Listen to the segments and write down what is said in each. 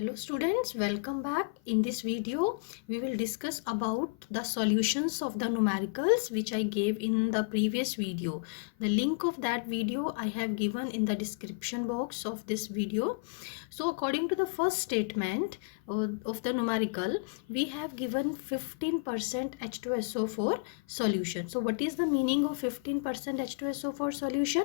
Hello students, welcome back. In this video we will discuss about the solutions of the numericals which I gave in the previous video. The link of that video I have given in the description box of this video. So according to the first statement of the numerical, we have given 15% H2SO4 solution. So what is the meaning of 15% H2SO4 solution?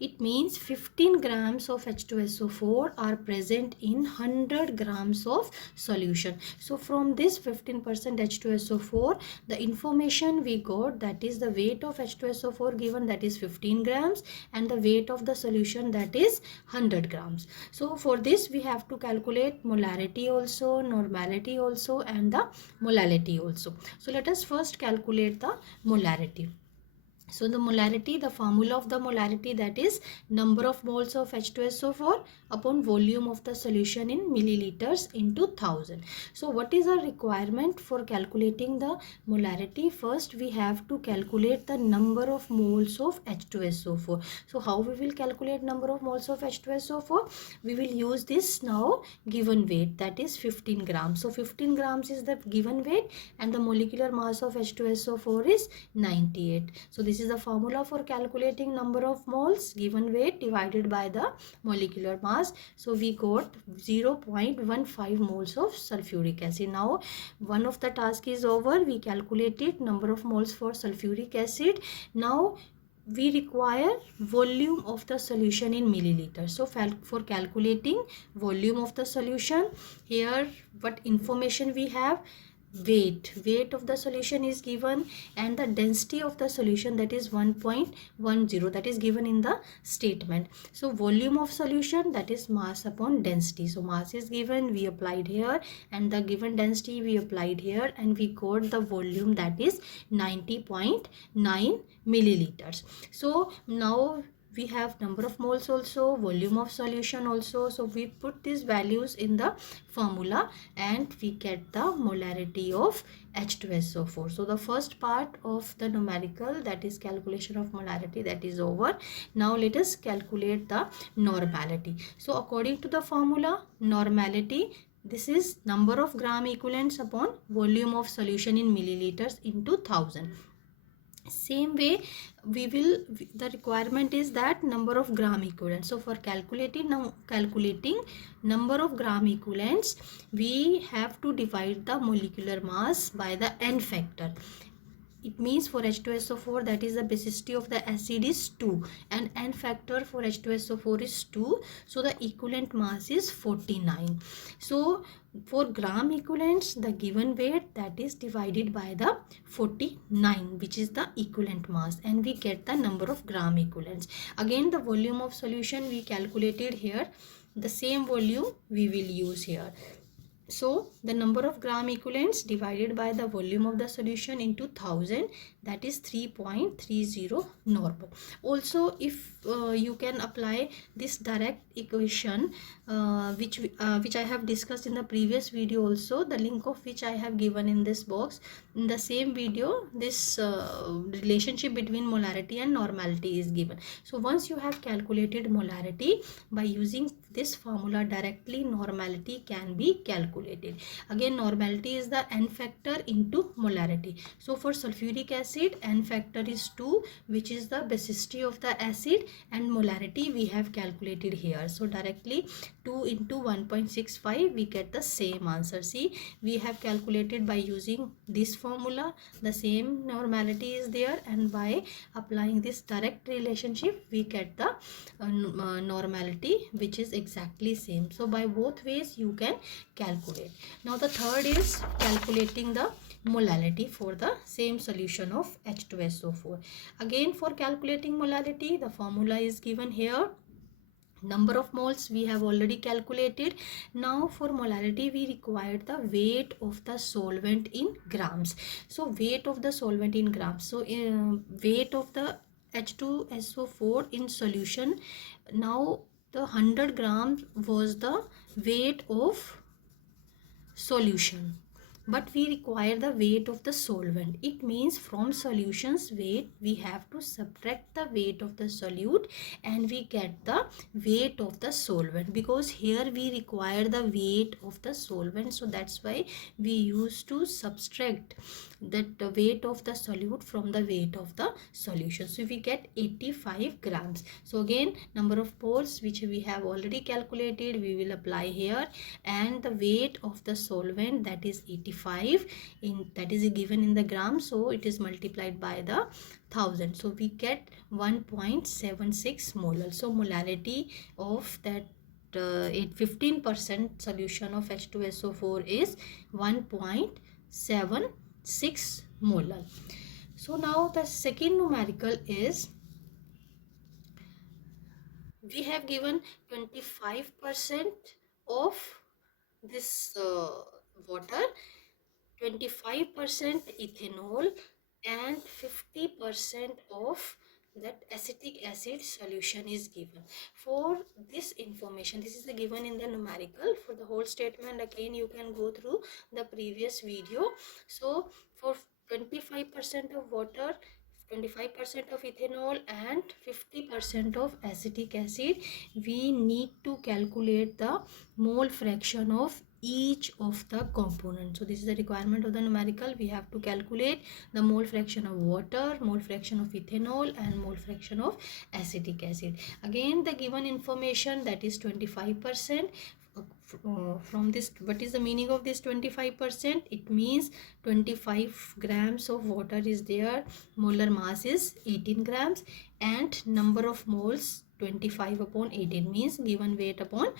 It means 15 grams of H2SO4 are present in 100 grams of solution. So from this 15% H2SO4, the information we got, that is the weight of H2SO4 given, that is 15 grams, and the weight of the solution, that is 100 grams. So for this we have to calculate molarity also, normality also, and the molality also. So let us first calculate the molarity. So the molarity, the formula of the molarity, that is number of moles of H2SO4 upon volume of the solution in milliliters into 1000. So what is our requirement for calculating the molarity? First we have to calculate the number of moles of H2SO4. So how we will calculate number of moles of H2SO4? We will use this now given weight, that is 15 grams. So 15 grams is the given weight and the molecular mass of H2SO4 is 98. So this is the formula for calculating number of moles, given weight divided by the molecular mass. So we got 0.15 moles of sulfuric acid. Now one of the task is over. We calculated number of moles for sulfuric acid. Now we require volume of the solution in milliliters. So for calculating volume of the solution, here what information we have? Weight of the solution is given, and the density of the solution, that is 1.10, that is given in the statement. So volume of solution, that is mass upon density. So mass is given, we applied here, and the given density we applied here, and we got the volume, that is 90.9 milliliters. So now we have number of moles also, volume of solution also. So we put these values in the formula and we get the molarity of H2SO4. So the first part of the numerical, that is calculation of molarity, that is over. Now let us calculate the normality. So according to the formula, normality, this is number of gram equivalents upon volume of solution in milliliters into 1000. Same way the requirement is that number of gram equivalents. So for calculating number of gram equivalents, we have to divide the molecular mass by the n factor. It means for H2SO4, that is the basicity of the acid is 2 and n factor for H2SO4 is 2. So the equivalent mass is 49. So for gram equivalents, the given weight, that is divided by the 49, which is the equivalent mass, and we get the number of gram equivalents. Again the volume of solution we calculated here, the same volume we will use here. So the number of gram equivalents divided by the volume of the solution into 1000, that is 3.30 normal. Also if you can apply this direct equation which I have discussed in the previous video also, the link of which I have given in this box. In the same video, this relationship between molarity and normality is given. So once you have calculated molarity, by using this formula directly, normality can be calculated. Again, normality is the n factor into molarity. So for sulfuric acid, n factor is 2, which is the basicity of the acid, and molarity we have calculated here. So directly 2 into 1.65, we get the same answer. See, we have calculated by using this formula, the same normality is there, and by applying this direct relationship we get the normality, which is exactly same. So by both ways you can calculate. Now the third is calculating the molality for the same solution of H2SO4. Again for calculating molality, the formula is given here. Number of moles we have already calculated. Now for molarity we required the weight of the solvent in grams. So weight of the solvent in grams. So weight of the H2SO4 in solution. Now the 100 grams was the weight of solution. but we require the weight of the solvent. It means from solution's weight we have to subtract the weight of the solute and we get the weight of the solvent, because here we require the weight of the solvent, so that's why we used to subtract that the weight of the solute from the weight of the solution. So we get 85 grams. So again, number of moles which we have already calculated we will apply here, and the weight of the solvent, that is 85, in that is given in the gram, so it is multiplied by the 1000, so we get 1.76 molar. So molarity of that 15% solution of H2SO4 is 1.76 molar. So now the second numerical is, we have given 25% of this water, 25% ethanol, and 50% of that acetic acid solution is given. For this information, this is the given in the numerical. For the whole statement again you can go through the previous video. So for 25% of water, 25% of ethanol and 50% of acetic acid, we need to calculate the mole fraction of each of the components. So this is the requirement of the numerical. We have to calculate the mole fraction of water, mole fraction of ethanol and mole fraction of acetic acid. Again the given information, that is 25%. From this, what is the meaning of this 25%? It means 25 grams of water is there, molar mass is 18 grams, and number of moles 25 upon 18 means given weight upon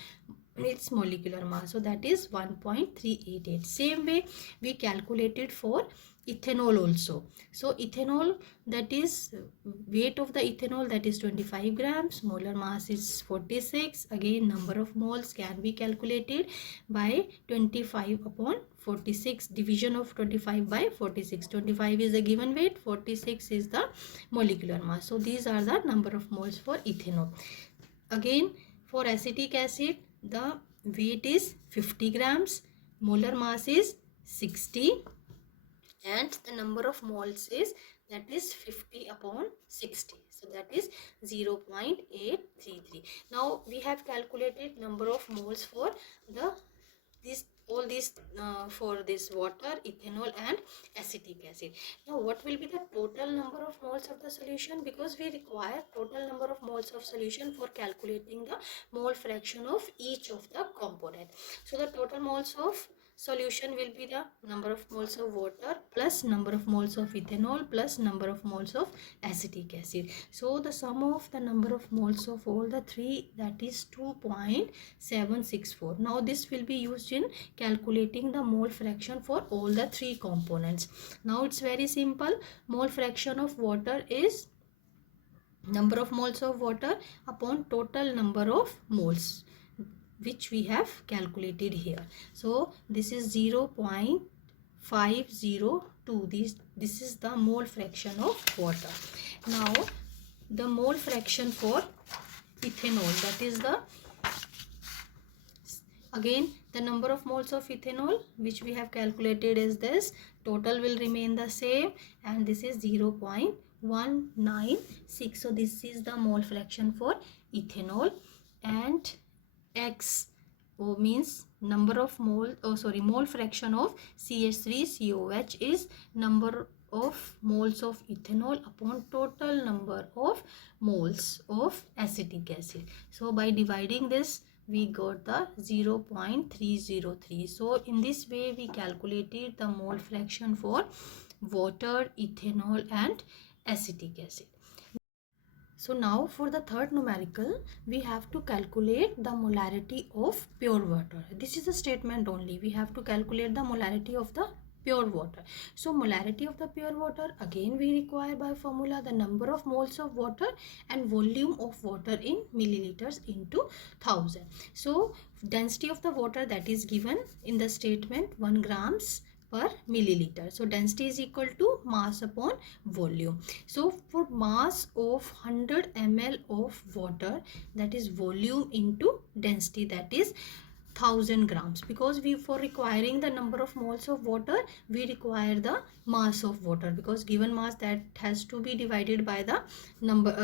its molecular mass, so that is 1.388. Same way we calculated for ethanol also. So ethanol, that is weight of the ethanol, that is 25 grams, molar mass is 46. Again number of moles can be calculated by 25 upon 46, division of 25 by 46. 25 is the given weight, 46 is the molecular mass. So these are the number of moles for ethanol. Again for acetic acid, the weight is 50 grams, molar mass is 60, and the number of moles is, that is 50 upon 60, so that is 0.833. Now we have calculated number of moles for the all these for this water, ethanol and acetic acid. Now what will be the total number of moles of the solution, because we require total number of moles of solution for calculating the mole fraction of each of the component. So the total moles of solution will be the number of moles of water plus number of moles of ethanol plus number of moles of acetic acid. So the sum of the number of moles of all the three, that is 2.764. Now this will be used in calculating the mole fraction for all the three components. Now it's very simple. Mole fraction of water is number of moles of water upon total number of moles, which we have calculated here. So this is 0.502. This is the mole fraction of water. Now the mole fraction for ethanol, that is the, again the number of moles of ethanol which we have calculated is this, total will remain the same, and this is 0.196. so this is the mole fraction for ethanol, and X means number of mole fraction of CH3COH is number of moles of ethanol upon total number of moles of acetic acid. So by dividing this we got the 0.303. So in this way we calculated the mole fraction for water, ethanol and acetic acid. So now for the third numerical, we have to calculate the molarity of pure water. This is a statement only. We have to calculate the molarity of the pure water. So molarity of the pure water, again we require by formula the number of moles of water and volume of water in milliliters into 1000. So density of the water, that is given in the statement 1 grams per milliliter. So density is equal to mass upon volume. So for mass of 100 ml of water, that is volume into density, that is 1000 grams, because we, for requiring the number of moles of water, we require the mass of water, because given mass that has to be divided by the number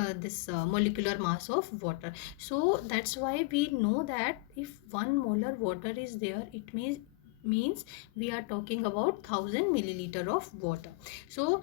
molecular mass of water. So that's why we know that if 1 molar water is there, it means we are talking about 1000 milliliter of water. So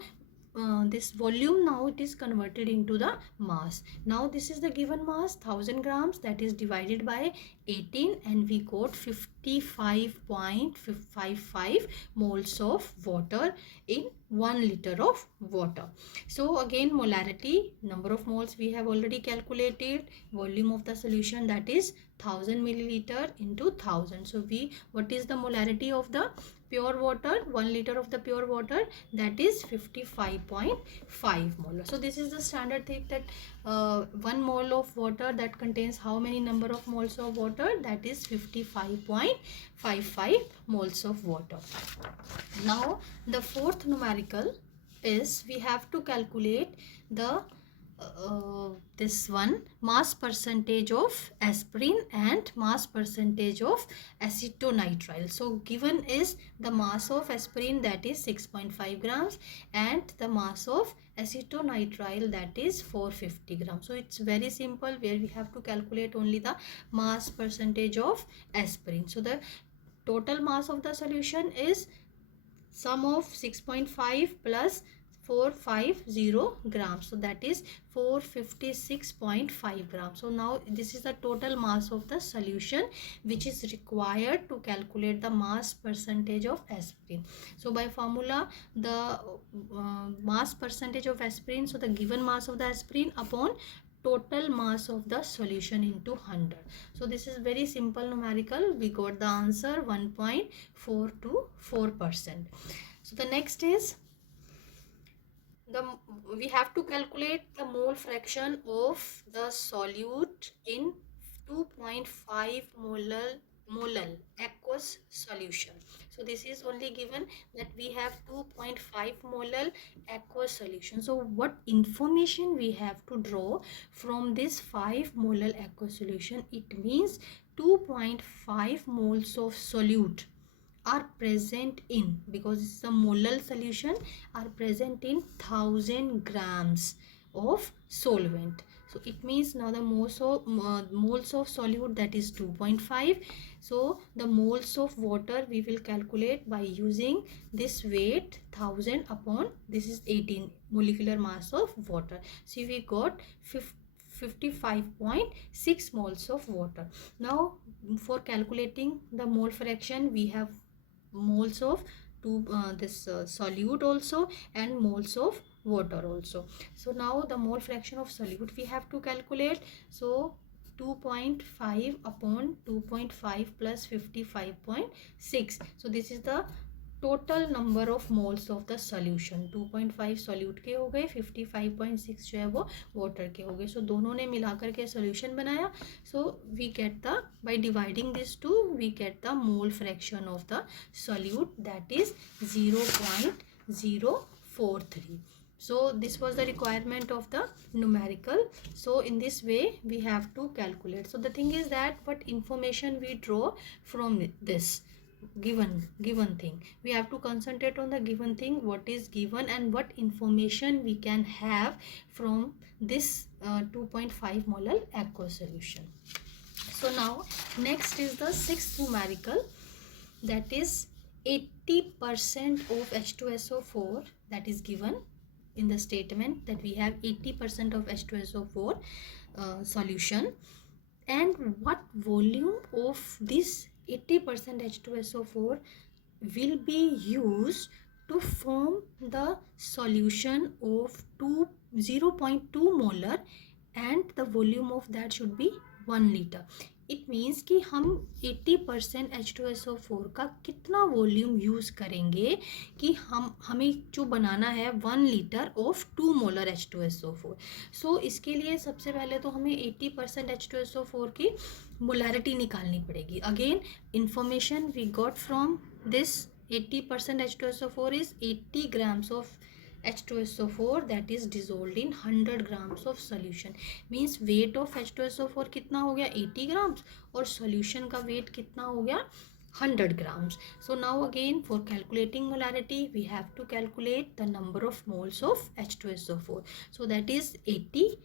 this volume, now it is converted into the mass. Now this is the given mass, 1000 grams, that is divided by 18, and we got 55.55 moles of water in 1 liter of water. So again, molarity, number of moles we have already calculated, volume of the solution, that is 1000 milliliter into 1000. So what is the molarity of the pure water? 1 liter of the pure water, that is 55.5 molar. So this is the standard thing, that 1 mole of water that contains how many number of moles of water? That is 55.55 moles of water. Now the fourth numerical is, we have to calculate the this one, mass percentage of aspirin and mass percentage of acetonitrile. So given is the mass of aspirin, that is 6.5 grams, and the mass of acetonitrile, that is 450 grams. So it's very simple, where we have to calculate only the mass percentage of aspirin. So the total mass of the solution is sum of 6.5 plus 450 grams, so that is 456.5 grams. So now this is the total mass of the solution which is required to calculate the mass percentage of aspirin. So by formula, the mass percentage of aspirin, so the given mass of the aspirin upon total mass of the solution into 100. So this is very simple numerical. We got the answer 1.424%. So the next is, we have to calculate the mole fraction of the solute in 2.5 molal aqueous solution. So this is only given that we have 2.5 molal aqueous solution. So what information we have to draw from this 5 molal aqueous solution? It means 2.5 moles of solute are present in, because it's a molal solution, are present in 1000 grams of solvent. So it means now the moles of solute, that is 2.5. So the moles of water we will calculate by using this weight 1000 upon this is 18 molecular mass of water. So we got 55.6 moles of water. Now for calculating the mole fraction, we have moles of solute also and moles of water also. So now the mole fraction of solute we have to calculate. So 2.5 upon 2.5 plus 55.6. So this is the total number of moles of the solution. 2.5 solute के हो गए, 55.6 जो है वो water के हो गए. सो दोनों ने मिलाकर के सॉल्यूशन बनाया. So we get the, by dividing this two, we get the mole fraction of the solute, that is 0.043. So this was the requirement of the numerical. So in this way we have to calculate. So the thing is that what information we draw from this given thing, we have to concentrate on the given thing, what is given and what information we can have from this 2.5 molar aqueous solution. So now next is the sixth numerical, that is 80% of H2SO4, that is given in the statement that we have 80% of H2SO4 solution, and what volume of this 80% H2SO4 will be used to form the solution of 0.2 molar and the volume of that should be 1 liter. It means कि हम 80% H2SO4 का कितना volume use करेंगे कि हमें जो बनाना है 1 litre of 2 molar H2SO4. सो इसके लिए सबसे पहले तो हमें 80% H2SO4 की मोलारिटी निकालनी पड़ेगी. Again information we got from this 80% H2SO4 is 80 grams of H2SO4 that is dissolved in 100 grams of solution. Means weight of H2SO4 कितना हो गया 80 grams और solution का weight कितना हो गया 100 grams. So now again for calculating molarity we have to calculate the number of moles of H2SO4. So that is 80.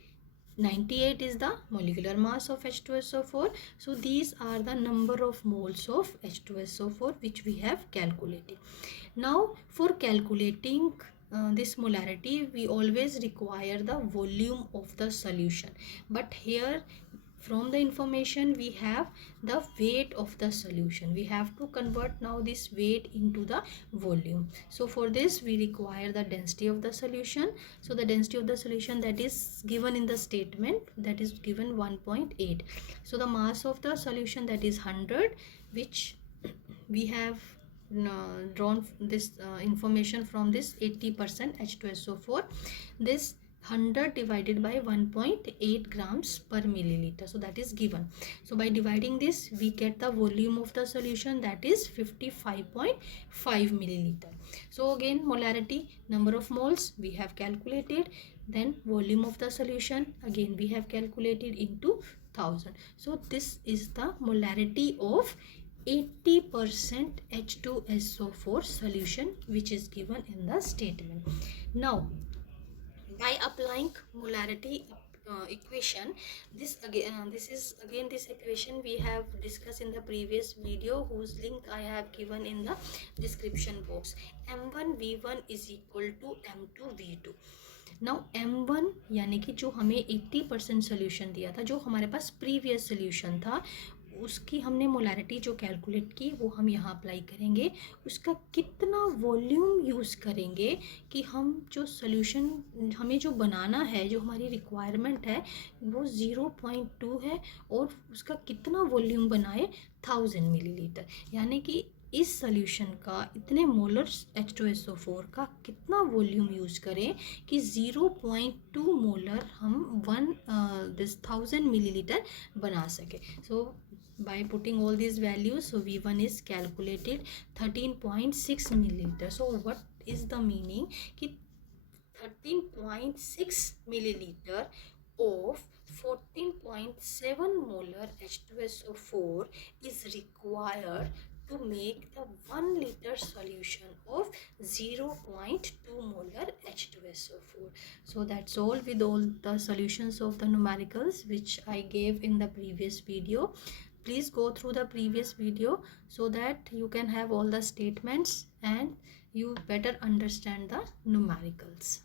98 is the molecular mass of H2SO4. So these are the number of moles of H2SO4 which we have calculated. Now for calculating this molarity we always require the volume of the solution, but here from the information we have the weight of the solution. We have to convert now this weight into the volume. So for this we require the density of the solution. So the density of the solution that is given in the statement, that is given 1.8. So the mass of the solution that is 100, which we have drawn this information from this 80% H2SO4. This 100 divided by 1.8 grams per milliliter, so that is given. So by dividing this we get the volume of the solution, that is 55.5 milliliter. So again molarity, number of moles we have calculated, then volume of the solution again we have calculated into 1000. So this is the molarity of 80% H2SO4 solution which is given in the statement. Now by applying molarity equation, this equation we have discussed in the previous video, whose link I have given in the description box. M1 V1 is equal to M2 V2. Now M1 यानी कि जो हमें 80% solution दिया था, जो हमारे पास previous solution था, उसकी हमने मोलारिटी जो कैलकुलेट की वो हम यहाँ अप्लाई करेंगे. उसका कितना वॉल्यूम यूज़ करेंगे कि हम जो सोल्यूशन हमें जो बनाना है, जो हमारी रिक्वायरमेंट है वो 0.2 है, और उसका कितना वॉल्यूम बनाए 1000 मिलीलीटर. यानी कि इस सोल्यूशन का इतने मोलर H2SO4 का कितना वॉल्यूम यूज़ करें कि 0.2 मोलर हम 1000 मिलीलीटर बना सके. सो by putting all these values, so V1 is calculated 13.6 milliliter. So what is the meaning कि 13.6 milliliter of 14.7 molar H2SO4 is required to make the 1 liter solution of 0.2 molar H2SO4. So that's all with all the solutions of the numericals which I gave in the previous video. Please go through the previous video so that you can have all the statements and you better understand the numericals.